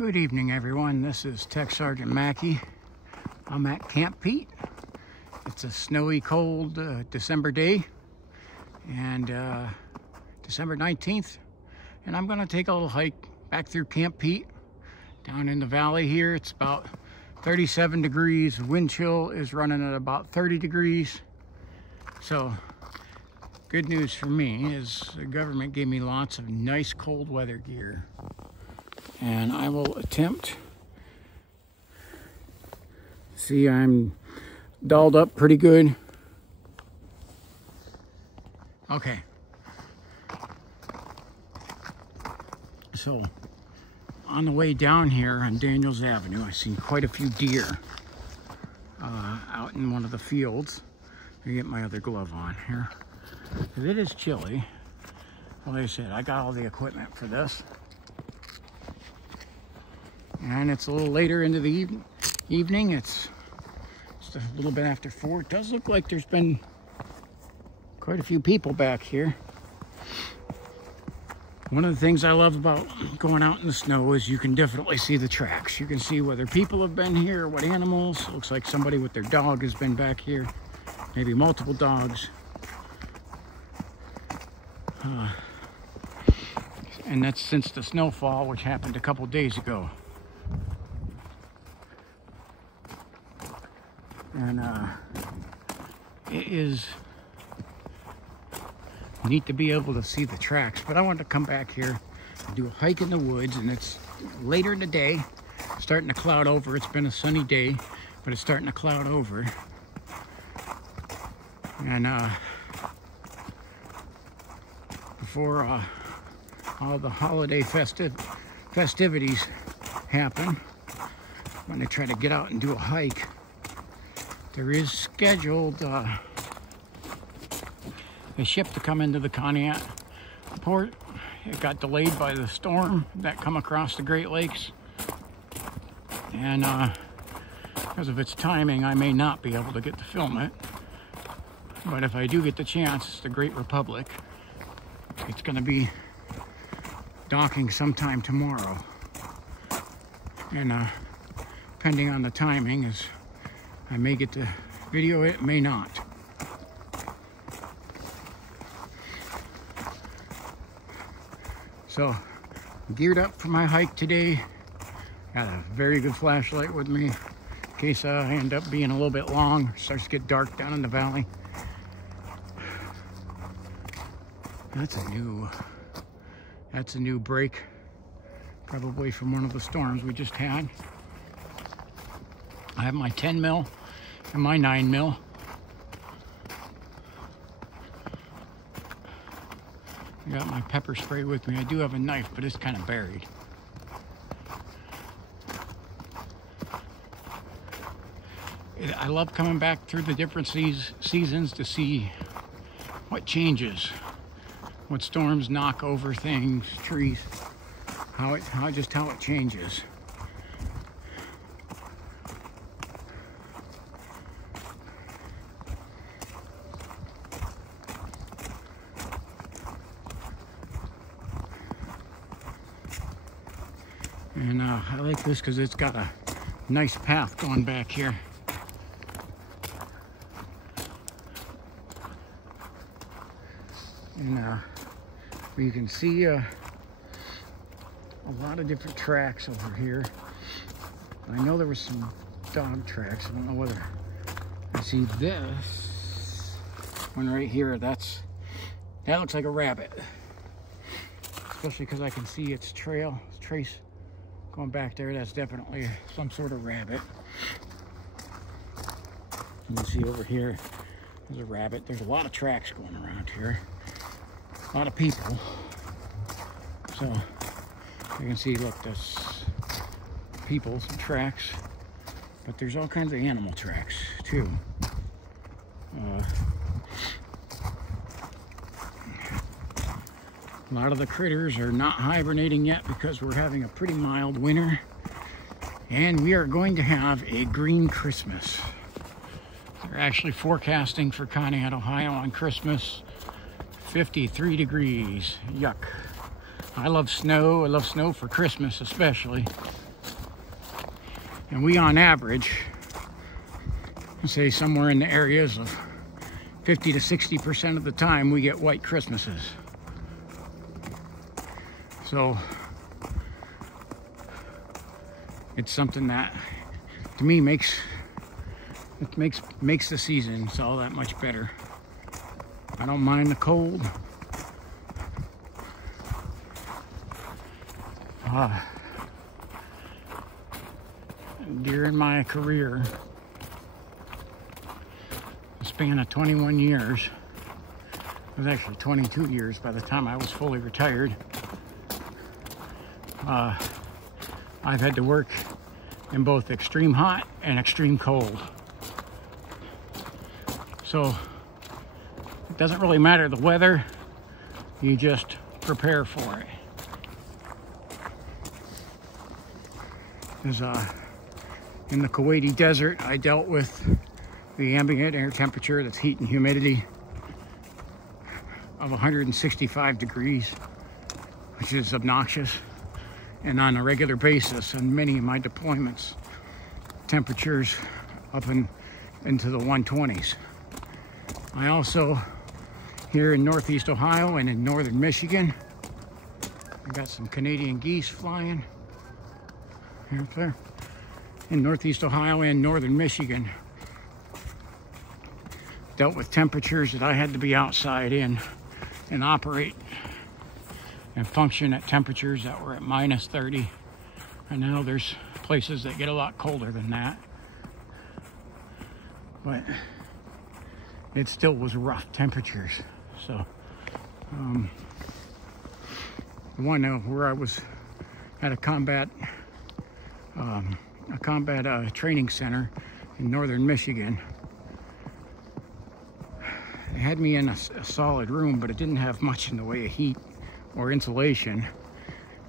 Good evening, everyone. This is Tech Sergeant Mackey. I'm at Camp Peet. It's a snowy, cold December day, and December 19th. And I'm gonna take a little hike back through Camp Peet. Down in the valley here, it's about 37 degrees. Wind chill is running at about 30 degrees. So, good news for me is the government gave me lots of nice cold weather gear. And I will attempt. See, I'm dolled up pretty good. Okay. So, on the way down here on Daniels Avenue, I've seen quite a few deer out in one of the fields. Let me get my other glove on here. Because it is chilly. Like I said, I got all the equipment for this. And it's a little later into the evening. It's just a little bit after 4. It does look like there's been quite a few people back here. One of the things I love about going out in the snow is you can definitely see the tracks. You can see whether people have been here, what animals. It looks like somebody with their dog has been back here. Maybe multiple dogs. And that's since the snowfall, which happened a couple days ago. And it is neat to be able to see the tracks, but I wanted to come back here and do a hike in the woods. And it's later in the day, starting to cloud over. It's been a sunny day, but it's starting to cloud over. And before all the holiday festivities happen, when they try to get out and do a hike, there is scheduled a ship to come into the Conneaut port. It got delayed by the storm that come across the Great Lakes. And because of its timing, I may not be able to get to film it. But if I do get the chance, it's the Great Republic. It's going to be docking sometime tomorrow. And depending on the timing, is I may get to video it, may not. So, geared up for my hike today. Got a very good flashlight with me in case I end up being a little bit long. It starts to get dark down in the valley. That's a new break, probably from one of the storms we just had. I have my 10 mil and my 9 mil. I got my pepper spray with me. I do have a knife, but it's kind of buried. I love coming back through the different seasons to see what changes, what storms knock over things, trees, how it changes. And I like this because it's got a nice path going back here. And you can see a lot of different tracks over here. I know there was some dog tracks. I don't know whether I see this one right here. That looks like a rabbit, especially because I can see its trace going back there. That's definitely some sort of rabbit. You can see over here, there's a rabbit. There's a lot of tracks going around here. A lot of people. So you can see, look, there's people, some tracks, but there's all kinds of animal tracks too. A lot of the critters are not hibernating yet because we're having a pretty mild winter, and we are going to have a green Christmas. They're actually forecasting for Conneaut, Ohio on Christmas 53 degrees. Yuck. I love snow. I love snow for Christmas especially. And we, on average, say somewhere in the areas of 50 to 60% of the time, we get white Christmases. So it's something that, to me, makes the season all that much better. I don't mind the cold. During my career, a span of 21 years, it was actually 22 years by the time I was fully retired, I've had to work in both extreme hot and extreme cold. So it doesn't really matter the weather, you just prepare for it. Because in the Kuwaiti desert, I dealt with the ambient air temperature, that's heat and humidity, of 165 degrees, which is obnoxious. And on a regular basis, on many of my deployments, temperatures up into the 120s. I also, here in Northeast Ohio and in Northern Michigan, I got some Canadian geese flying. Here up there. In Northeast Ohio and Northern Michigan, dealt with temperatures that I had to be outside in and operate and function at temperatures that were at minus 30. And now there's places that get a lot colder than that. But it still was rough temperatures. So, the one where I was at a combat training center in Northern Michigan, they had me in a solid room, but it didn't have much in the way of heat or insulation.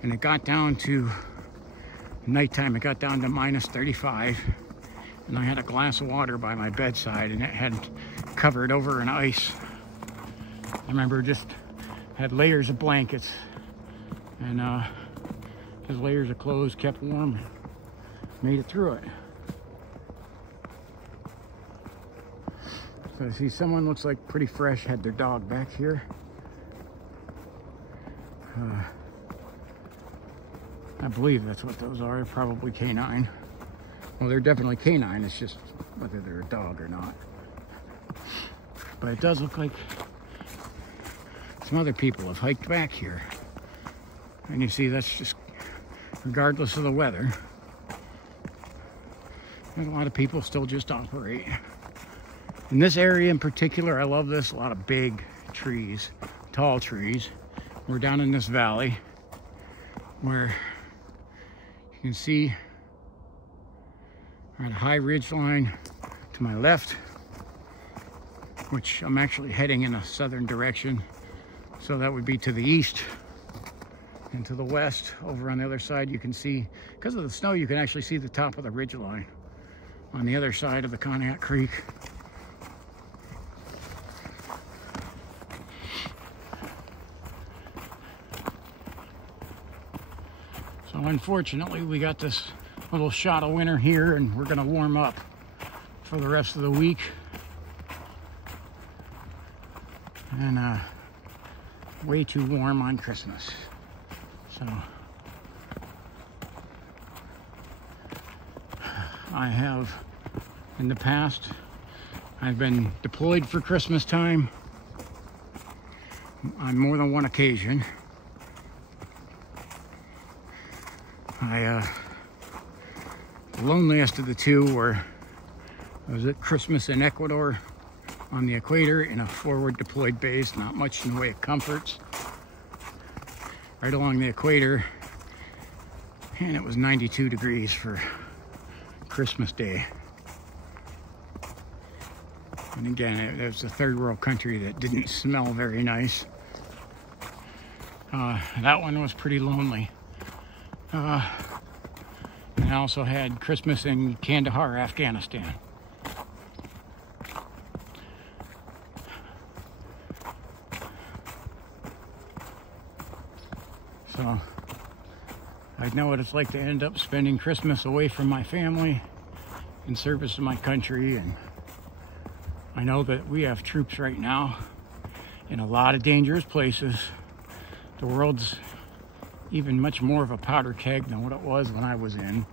And it got down to nighttime, it got down to minus 35. And I had a glass of water by my bedside, and it had covered over in ice. I remember just had layers of blankets, and just layers of clothes, kept warm, made it through it. So I see someone looks like pretty fresh, had their dog back here. I believe that's what those are, probably canine. Well, they're definitely canine, it's just whether they're a dog or not. But it does look like some other people have hiked back here. And you see, that's just regardless of the weather. There's a lot of people still just operate. In this area in particular, I love this, a lot of big trees, tall trees. We're down in this valley where you can see we're at a high ridge line to my left, which I'm actually heading in a southern direction. So that would be to the east. And to the west, over on the other side, you can see, because of the snow, you can actually see the top of the ridge line on the other side of the Conneaut Creek. So unfortunately, we got this little shot of winter here, and we're gonna warm up for the rest of the week. And way too warm on Christmas. So I have, in the past, I've been deployed for Christmas time on more than one occasion. The loneliest of the two was at Christmas in Ecuador on the equator in a forward deployed base, not much in the way of comforts, right along the equator, and it was 92 degrees for Christmas Day. And again, it was a third world country that didn't smell very nice. That one was pretty lonely. And I also had Christmas in Kandahar, Afghanistan. So I know what it's like to end up spending Christmas away from my family in service to my country. And I know that we have troops right now in a lot of dangerous places. The world's even much more of a powder keg than what it was when I was in.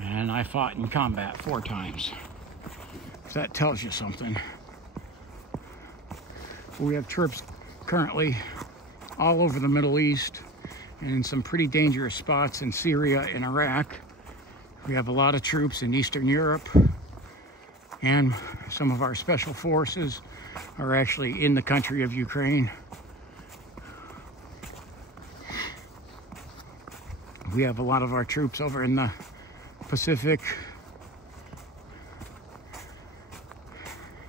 And I fought in combat 4 times. So that tells you something. We have troops currently all over the Middle East and in some pretty dangerous spots in Syria and Iraq. We have a lot of troops in Eastern Europe, and some of our special forces are actually in the country of Ukraine. We have a lot of our troops over in the Pacific,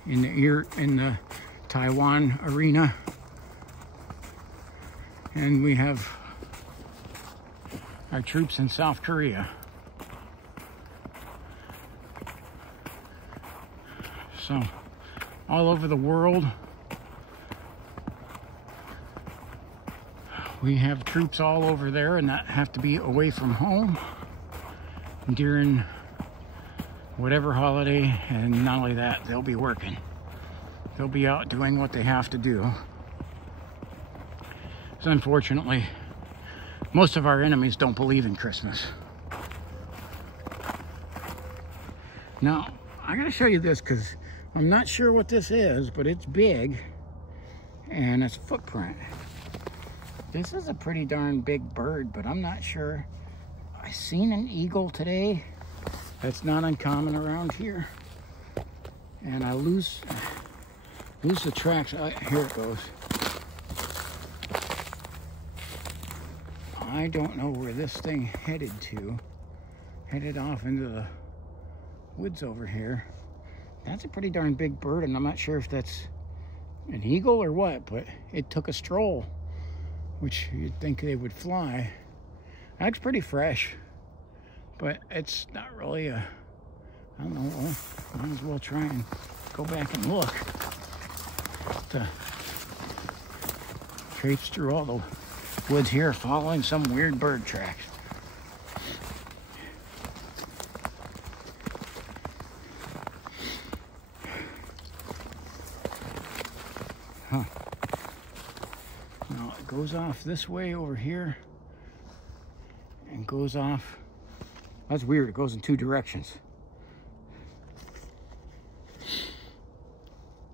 in the Taiwan arena, and we have our troops in South Korea. So, all over the world, we have troops all over there, and that have to be away from home during whatever holiday. And not only that, they'll be working. They'll be out doing what they have to do. So unfortunately, most of our enemies don't believe in Christmas. Now, I gotta show you this because I'm not sure what this is, but it's big and it's a footprint. This is a pretty darn big bird, but I'm not sure. I seen an eagle today. That's not uncommon around here. And I lose the tracks. Here it goes. I don't know where this thing headed to. Headed off into the woods over here. That's a pretty darn big bird, and I'm not sure if that's an eagle or what, but it took a stroll, which you'd think they would fly. Looks pretty fresh, but it's not really a, I don't know, well, might as well try and go back and look. To traipse through all the woods here following some weird bird tracks. Huh. Now it goes off this way over here and goes off. That's weird, it goes in 2 directions.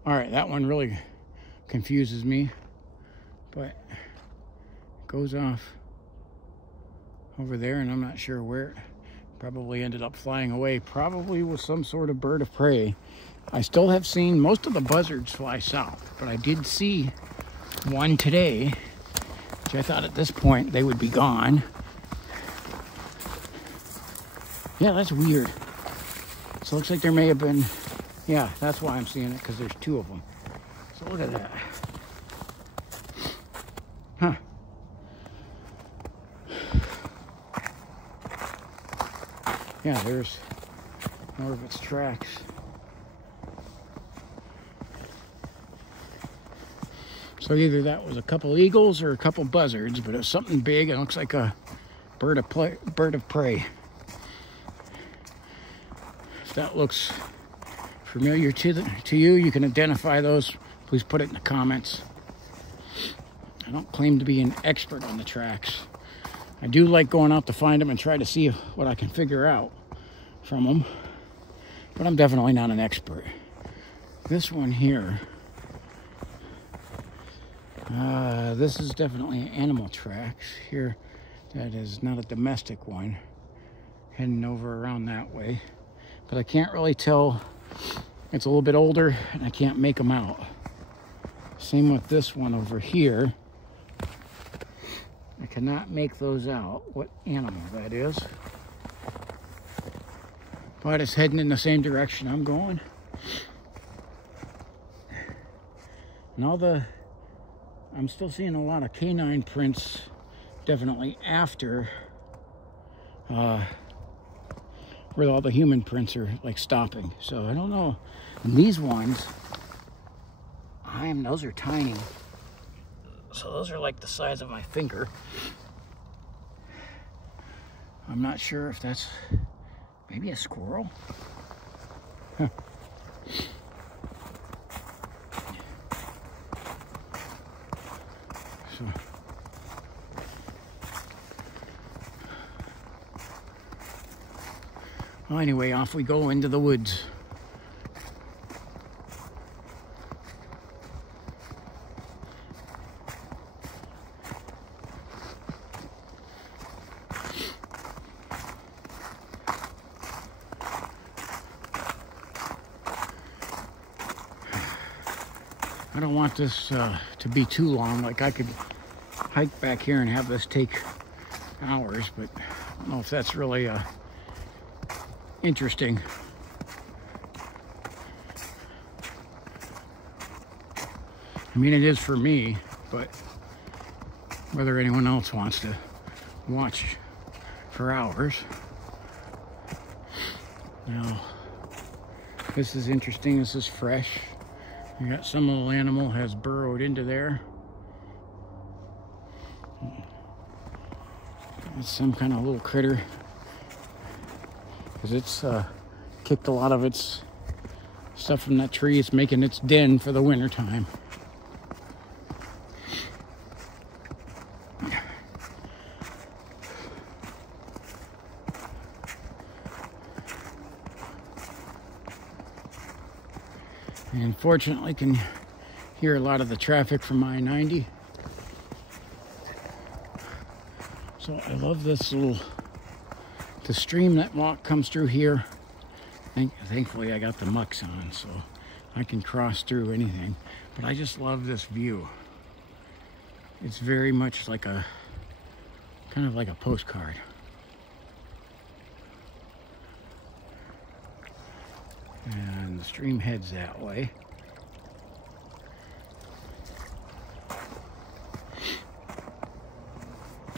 All right, that one really confuses me, but it goes off over there, and I'm not sure where it probably ended up flying away, probably with some sort of bird of prey. I still have seen most of the buzzards fly south, but I did see one today, which I thought at this point they would be gone. Yeah, that's weird. So it looks like there may have been, yeah, that's why I'm seeing it, because there's 2 of them. So look at that. Huh. Yeah, there's more of its tracks. So either that was a couple eagles or a couple buzzards, but it was something big. It looks like a bird of prey. If that looks familiar to you, you can identify those. Please put it in the comments. I don't claim to be an expert on the tracks. I do like going out to find them and try to see what I can figure out from them, but I'm definitely not an expert. This one here, this is definitely animal tracks here. That is not a domestic one, heading over around that way, but I can't really tell. It's a little bit older and I can't make them out. Same with this one over here. I cannot make those out, what animal that is. But it's heading in the same direction I'm going. And I'm still seeing a lot of canine prints, definitely after where all the human prints are like stopping. So I don't know. And these ones, those are tiny. So those are like the size of my finger. I'm not sure if that's maybe a squirrel. Huh. So, well, anyway, off we go into the woods. I don't want this to be too long. Like, I could hike back here and have this take hours, but I don't know if that's really interesting. I mean, it is for me, but whether anyone else wants to watch for hours. Now, this is interesting. This is fresh. You got some little animal has burrowed into there. It's some kind of little critter, because it's kicked a lot of its stuff from that tree. It's making its den for the winter time. And fortunately can hear a lot of the traffic from I-90. So I love this little, the stream that comes through here. Thankfully I got the mucks on, so I can cross through anything. But I just love this view. It's very much like a, kind of like a postcard. And the stream heads that way.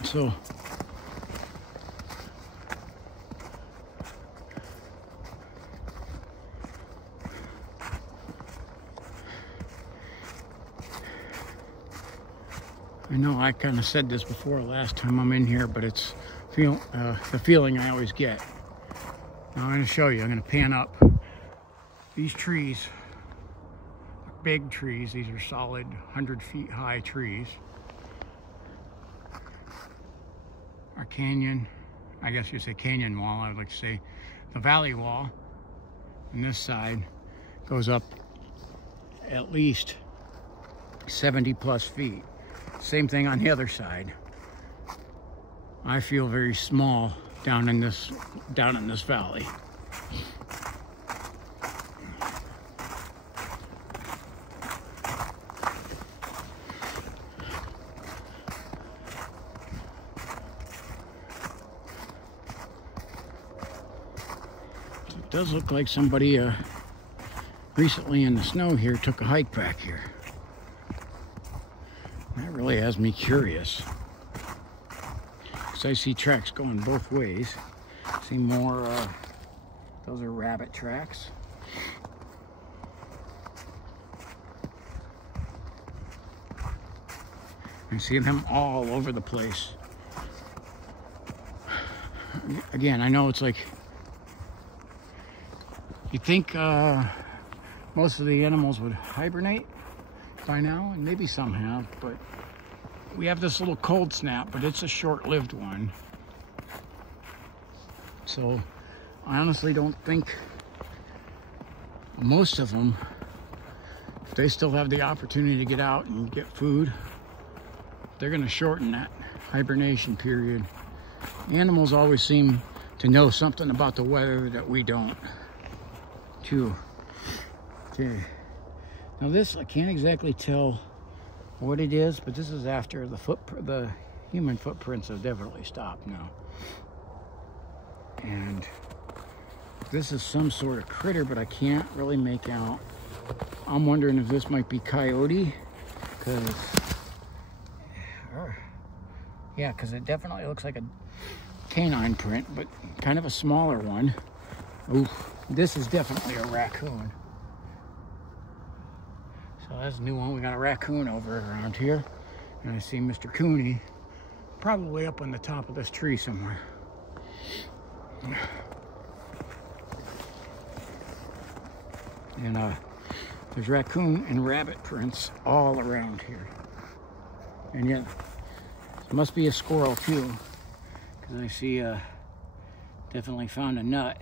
So I know I kind of said this before last time I'm in here, but it's the feeling I always get. Now I'm going to show you. I'm going to pan up. These trees, big trees, these are solid 100 feet high trees. Our canyon, I guess you'd say canyon wall, I would like to say the valley wall on this side goes up at least 70 plus feet. Same thing on the other side. I feel very small down in this valley. It does look like somebody recently in the snow here took a hike back here. That really has me curious, because I see tracks going both ways. See more, those are rabbit tracks. I see them all over the place. Again, I know it's like, you think most of the animals would hibernate by now, and maybe some have, but we have this little cold snap, but it's a short-lived one. So I honestly don't think most of them, if they still have the opportunity to get out and get food, they're going to shorten that hibernation period. Animals always seem to know something about the weather that we don't, too. Okay. Now this, I can't exactly tell what it is, but this is after the human footprints have definitely stopped now. And this is some sort of critter, but I can't really make out. I'm wondering if this might be coyote, because yeah, because it definitely looks like a canine print, but kind of a smaller one. Ooh, this is definitely a raccoon. So that's a new one. We got a raccoon over around here. And I see Mr. Cooney probably up on the top of this tree somewhere. And there's raccoon and rabbit prints all around here. And yet, it must be a squirrel too, because I see definitely found a nut.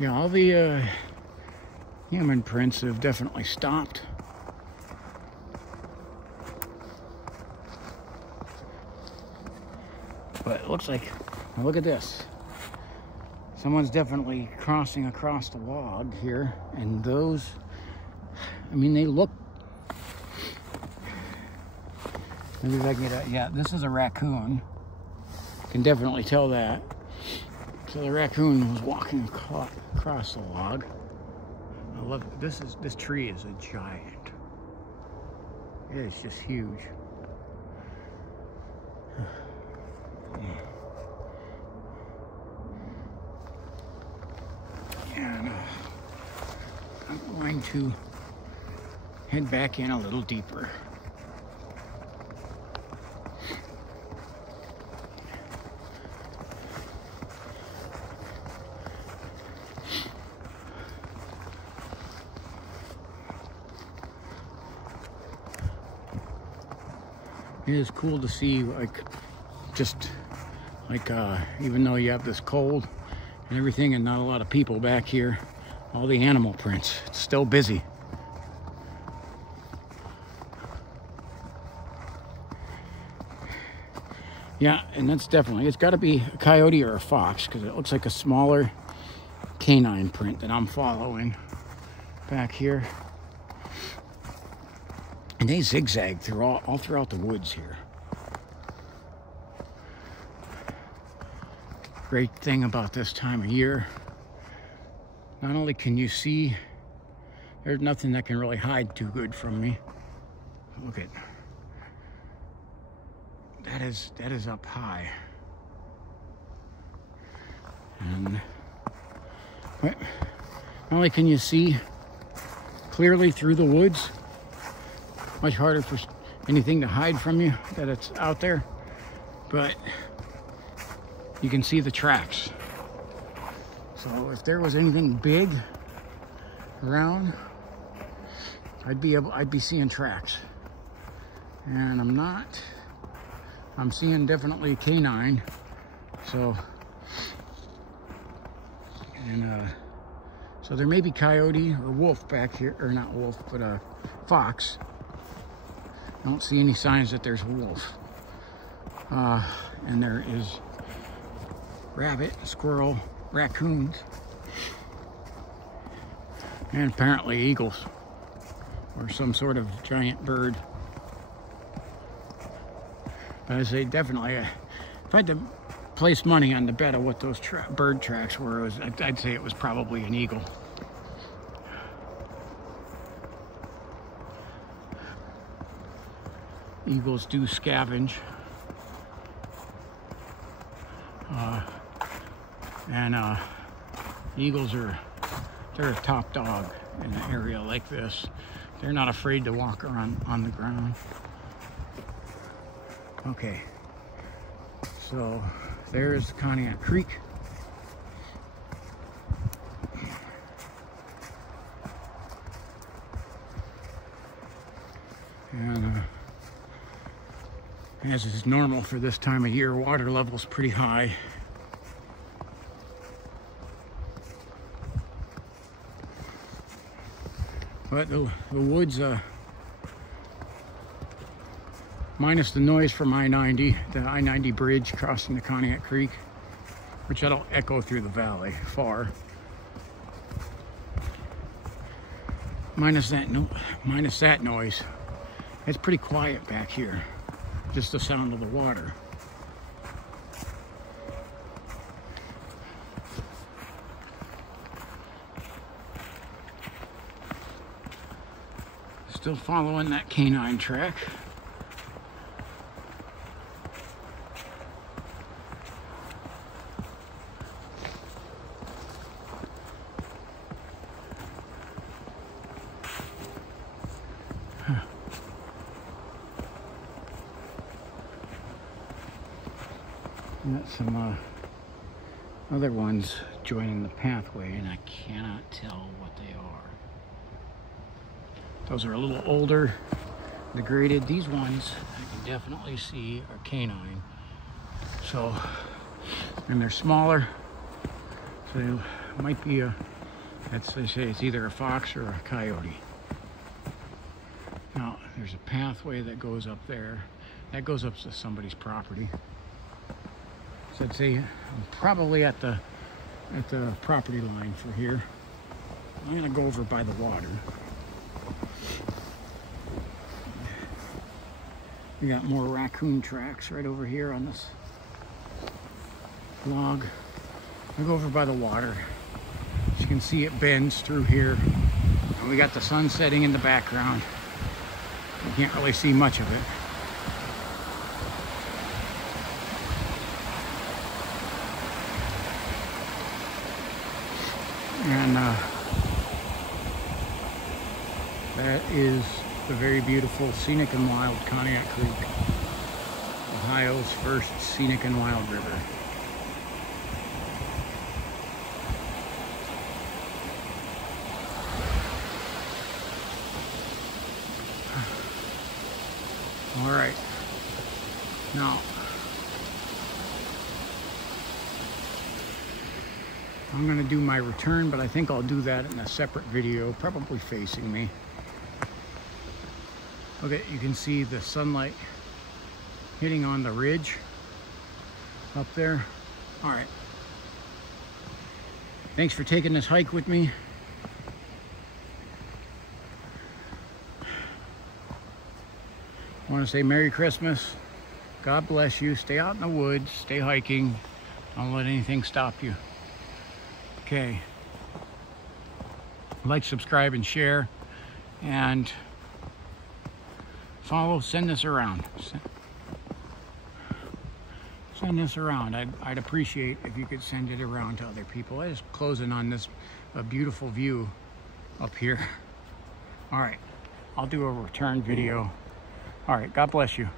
Yeah, all the human prints have definitely stopped. But it looks like, now look at this. Someone's definitely crossing across the log here, and those, I mean, they look, maybe if I can get a, yeah, this is a raccoon. Can definitely tell that. So the raccoon was walking across the log. I love it. This tree is a giant. It is just huge. And I'm going to head back in a little deeper. It is cool to see, like, just like even though you have this cold and everything and not a lot of people back here, all the animal prints, it's still busy. Yeah, and that's definitely, it's got to be a coyote or a fox, because it looks like a smaller canine print that I'm following back here. And they zigzag through all throughout the woods here. Great thing about this time of year, not only can you see, there's nothing that can really hide too good from me. Look at that is up high. And not only can you see clearly through the woods, much harder for anything to hide from you that it's out there, but you can see the tracks. So if there was anything big around, I'd be seeing tracks. And I'm not. I'm seeing definitely canine. So, and so there may be coyote or wolf back here, or not wolf, but a fox. I don't see any signs that there's a wolf. And there is rabbit, squirrel, raccoons, and apparently eagles, or some sort of giant bird. But I say definitely, if I had to place money on the bet of what those bird tracks were, I'd say it was probably an eagle. Eagles do scavenge. Eagles they're a top dog in an area like this. They're not afraid to walk around on the ground. Okay, so there's Conneaut Creek. And as is normal for this time of year, water level's pretty high. But the woods, minus the noise from I-90, the I-90 bridge crossing the Conneaut Creek, which that'll echo through the valley far. Minus that noise, it's pretty quiet back here. Just the sound of the water. Still following that canine track. Got some other ones joining the pathway, and I cannot tell what they are. Those are a little older, degraded. These ones I can definitely see are canine. So, and they're smaller, so it might be they say it's either a fox or a coyote. Now, there's a pathway that goes up there. That goes up to somebody's property. So I'd say I'm probably at the property line for here. I'm gonna go over by the water. We got more raccoon tracks right over here on this log. I go over by the water. As you can see, it bends through here. And we got the sun setting in the background. You can't really see much of it. And that is the very beautiful scenic and wild Conneaut Creek, Ohio's first scenic and wild river. All right, now I'm going to do my return, but I think I'll do that in a separate video, probably facing me. Okay, you can see the sunlight hitting on the ridge up there. All right. Thanks for taking this hike with me. I want to say Merry Christmas. God bless you. Stay out in the woods. Stay hiking. Don't let anything stop you. Okay. Like, subscribe, and share. And follow. Send this around. Send this around. I'd appreciate if you could send it around to other people. I'm just closing on this beautiful view up here. All right. I'll do a return video. All right. God bless you.